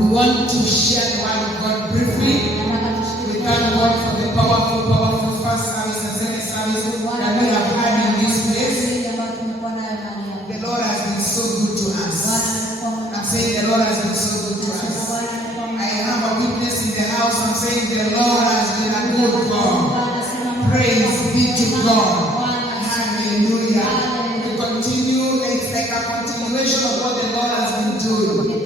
We want to share the word of God briefly. We thank God for the powerful first service and second service that we have had in this place. The Lord has been so good to us. I'm saying the Lord has been so good to us. I have a witness in the house. I'm saying the Lord has been a good God. Praise be to God. Hallelujah. We continue. It's like a continuation of what the Lord has been doing.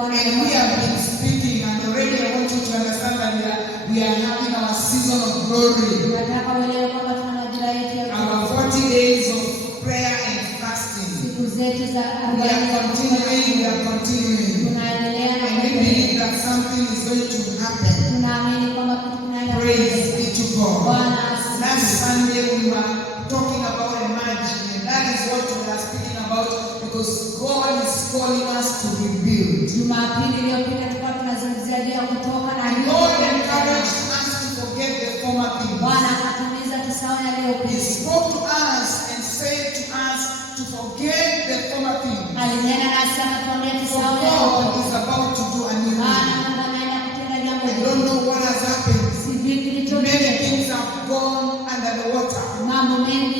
And we have been speaking, and already I want you to understand that we are having our season of glory. Our 40 days of prayer and fasting. We are continuing. And we believe that something is going to happen. Praise be to God. Last Sunday we were talking about emerging, and that is what we are speaking about, because God is calling us to rebuild. And God encouraged us to forget the former things. He spoke to us and said to us to forget the former things. For God is about to do a new thing. I don't know what has happened. Many things have gone under the water. Many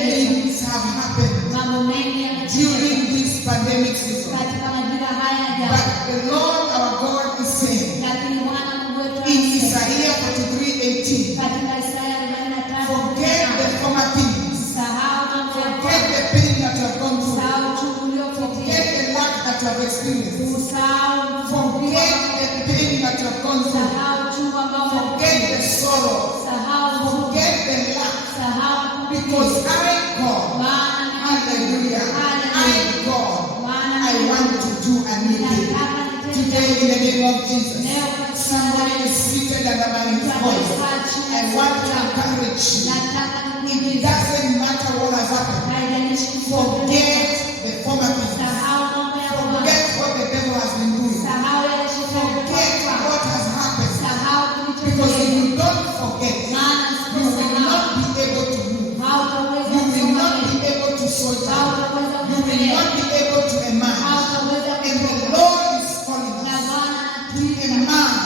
things have happened during this pandemic season. But the Lord our God is saying in Isaiah 43:18, forget the former things. Forget the pain that you have gone through. Forget the lack that you have experienced. Forget the pain that you have gone through. Forget the sorrow. Forget the lack. Because I, God, hallelujah, I, God, I want to do a new thing. Today, in the name of Jesus, somebody is seated under my voice. I want to encourage you. It doesn't matter what has happened. Forget the former things. Forget what the devil has been doing. Forget what has happened. Because if you don't forget, you will not be able to move. You will not be able to soldier. You will not be able to emerge. And the Lord is calling us to emerge,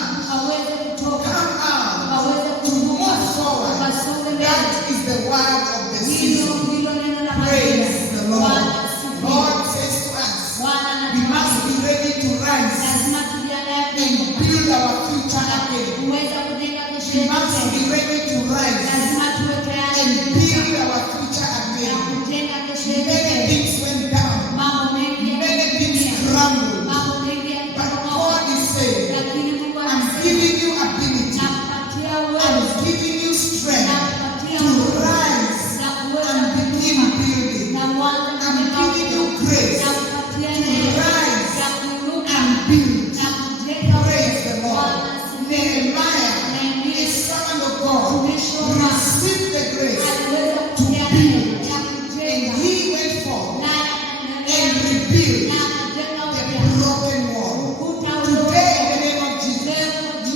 to come out, to move forward. That is the word of the season. Praise the Lord. Lord says to us, we must be ready to rise and build our future again. We must be ready to rise and build our future again. Many things went down. Many things crumbled. But God is saying, I'm giving you ability. I'm giving you strength to rise and begin building. I'm giving you grace to rise and build. Praise the Lord. Nehemiah is son of God. Receive the grace to build. And he went forth and rebuilt the broken wall. Today, in the name of Jesus,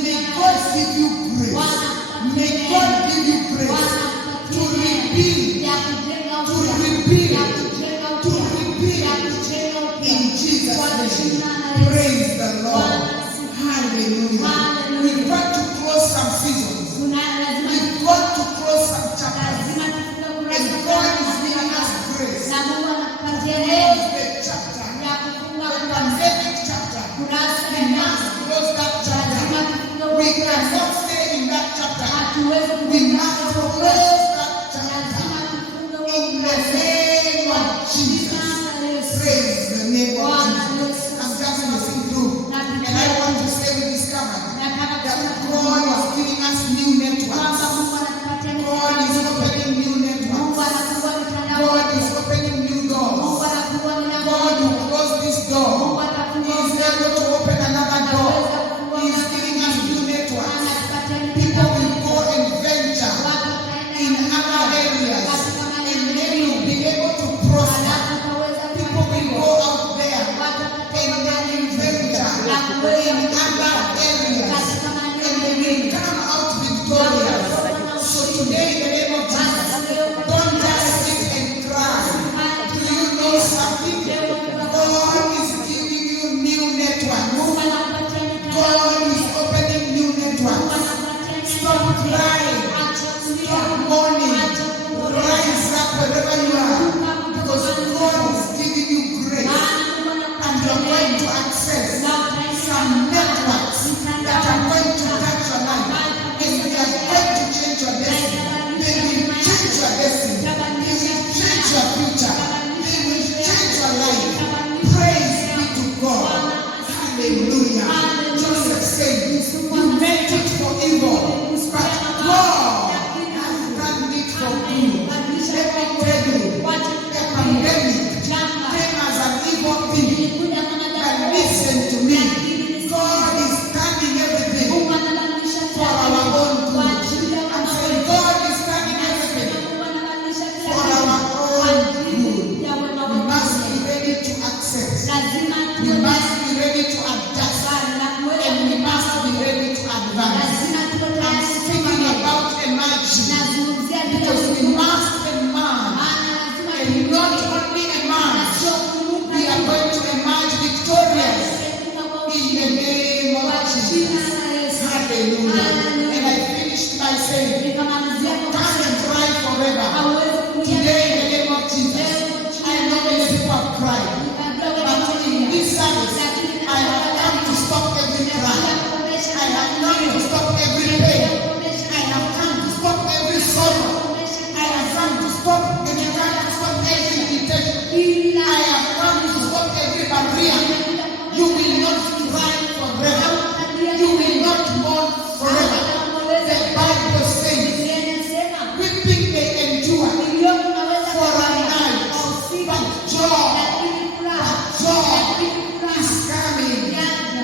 may God give you grace. May God give you grace to rebuild, in Jesus' name. Praise the Lord. Hallelujah. We've got to close some seasons. We've got to close some chapters. And God is giving us grace to close the chapter. The pandemic chapter. We must close that chapter. We cannot stay in that chapter. We must close that chapter. In the name of Jesus. Praise the name of Jesus. I'm just passing through. And I want to say we discovered networks. God is opening new networks. Stop crying. Stop mourning. Rise up wherever you are. Because God is giving you grace. And you are going to access some networks that are going to touch your life. And they are going to change your destiny. They will change your destiny. They will change your future. They will change your life. Praise be to God. Hallelujah. Joseph said, you meant it for evil, but God has done it for good. Let me tell you, the pandemic came as an evil thing. But listen to me. God is turning everything for our own good. I'm saying God is turning everything for our own good. We must be ready to accept. We must be ready to adjust. And we must be ready to advance. I'm speaking about emerging. Because we must emerge. And not only emerge, we are going to emerge victorious in the name of Jesus. Hallelujah. And I finished by saying, you can't cry forever. Today in the name of Jesus, I know many people have cried. But in this service, I have come to stop every cry. I have come to stop every pain. I have come to stop every sorrow. I have come to stop every limitation. I have come to stop every barrier. You will not cry forever. You will not mourn forever. The Bible says, weeping may endure for a night, but joy is coming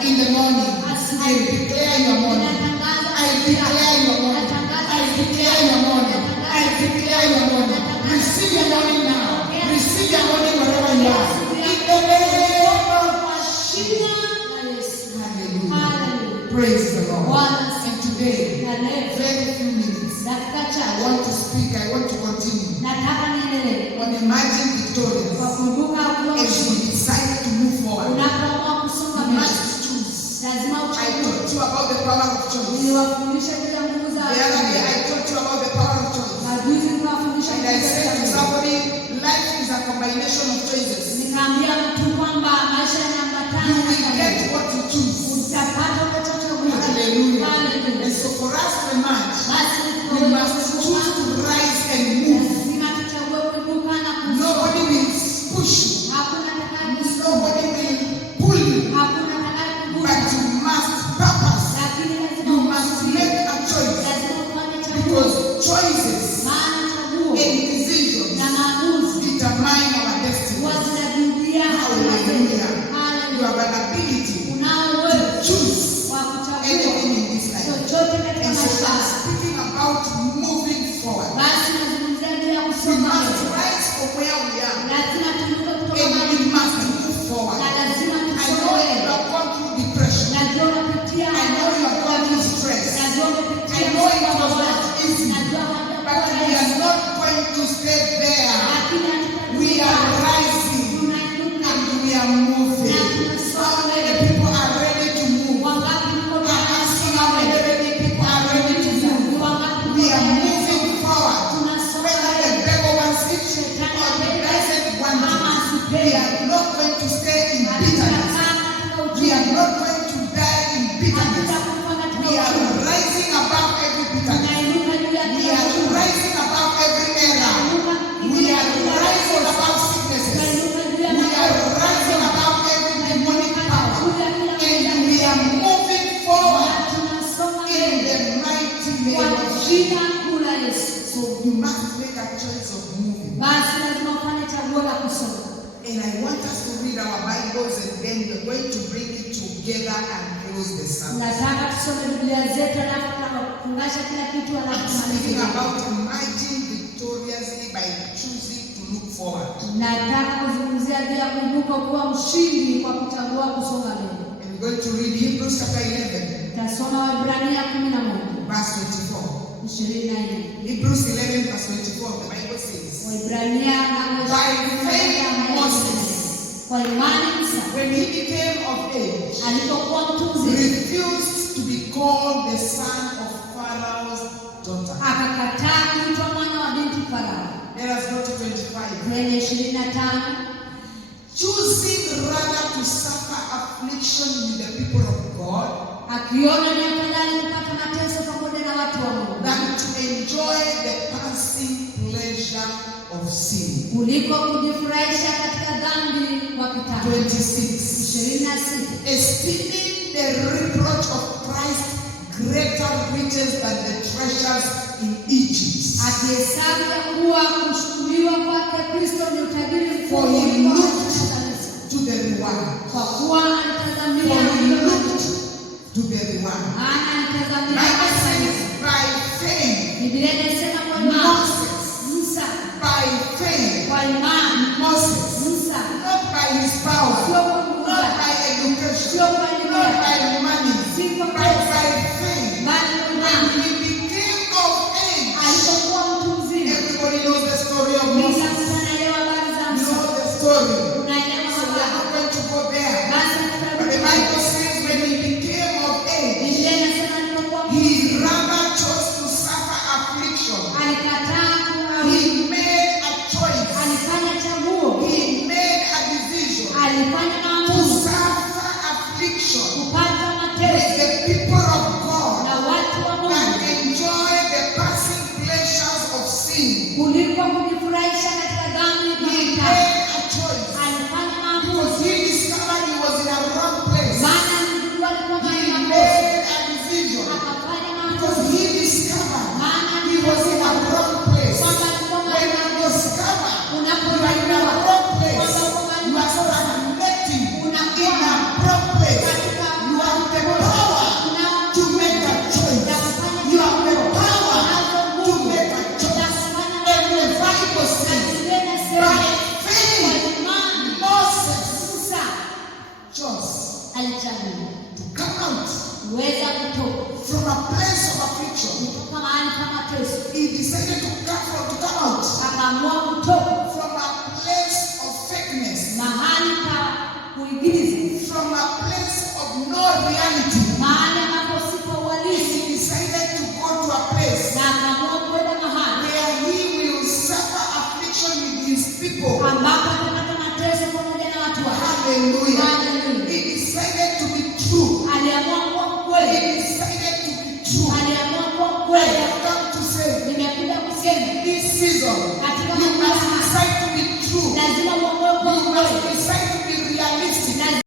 in the morning. I declare your morning. I declare your morning. I declare your morning. I declare your morning. Receive your morning now. Receive your morning wherever you are. In the name of Jesus. Hallelujah. Praise the Lord. And today, very few minutes, I want to speak, I want to continue on emerging victorious. As we decide to move forward, we must choose. I told you about the power of choice. The other day, I told you about the power of choice. And I said to somebody, life is a combination of choices. You will get what you choose. Hallelujah. And so for us to emerge, we must choose to rise and move. Nobody will push you. Nobody will pull you. But you must purpose. You must make a choice. Because choices and decisions determine our destiny. Hallelujah. You have an ability to choose anything in this life. And so I'm speaking about moving forward. We must rise from where we are. And we must move forward. I know you have gone through depression. I know you have gone through stress. I know it was not easy. But we are not going to stay there. We are rising and we are moving. How many people are ready to move? I'm asking how many people are ready to move. We are moving forward. Whether the devil wants it or the doesn't want it, we are not going to stay in bitterness. We are not going to die in bitterness. We are rising above every bitterness. We are rising above every error. We are rising above sicknesses. We are rising above every demonic power. And we are moving forward in the mighty name of Jesus. So you must make a choice of moving. And I want us to read our Bibles and then we're going to bring it together and close the service. I'm speaking about emerging victoriously by choosing to look forward. And we're going to read Hebrews chapter 11, verse 24. Hebrews 11, verse 24, the Bible says, by faith Moses, Kwa imani Musa, when he became of age, alipokuwa mtu mzima, refused to be called the son of Pharaoh's daughter. akakataa kuitwa mwana wa binti Farao. Let us go to 25. Kwenye 25, Choosing rather to suffer affliction with the people of God akiona ni afadhali kupata mateso pamoja na watu wa Mungu than to enjoy the passing pleasure of sin. kuliko kujifurahisha katika dhambi kwa kitambo. 26, esteeming the reproach of Christ greater riches than the treasures in Egypt. akihesabu ya kuwa kushukuriwa kwake Kristo ni utajiri For mkuu he kuliko looked hata Misri. to the reward. Kwa kuwa alitazamia For he hilo looked to the reward. maana alitazamia Bible hasa says, Misri. by faith, Biblia inasema kwa imani Moses, Musa, by faith, kwa imani Moses, Musa, not by his power, sio kwa nguvu not zake, by education, sio kwa elimu not yake, by money, si kwa but pesa, by faith. bali kwa When imani. he became of age, Alipokuwa mtu mzima, everybody knows the story of kila Moses. mtu anaelewa habari za You Musa. know the story. Unaelewa So we are habari. not going to go there. Basi But the Bible says when he became of age, Biblia inasema alipokuwa mtu he mzima, rather chose to suffer affliction. alikataa kuwa, He made a choice. alifanya chaguo, He made a decision alifanya to maamuzi suffer affliction kupata with mateso the people of God na watu wa and Mungu enjoy the passing pleasures of sin. kuliko kujifurahisha katika dhambi kwa He kitambo. made a choice Alifanya because maamuzi he discovered he was in a wrong place. maana alijua alikuwa He mahali makosa, made a decision akafanya because maamuzi he discovered maana he was in a wrong place. kwamba alikuwa When mahali you makosa. discover you are in a Unapojua wrong place, kwamba uko mahali you are makosa, stagnating in a unakuwa wrong place. katika You have the power to make a choice. You have the power to make a choice. And the Bible says, by faith, Moses chose to come out from a place of affliction. He decided to come out from a place of fakeness, from a place of no reality. He decided to go to a place where he will suffer affliction with his people. Hallelujah.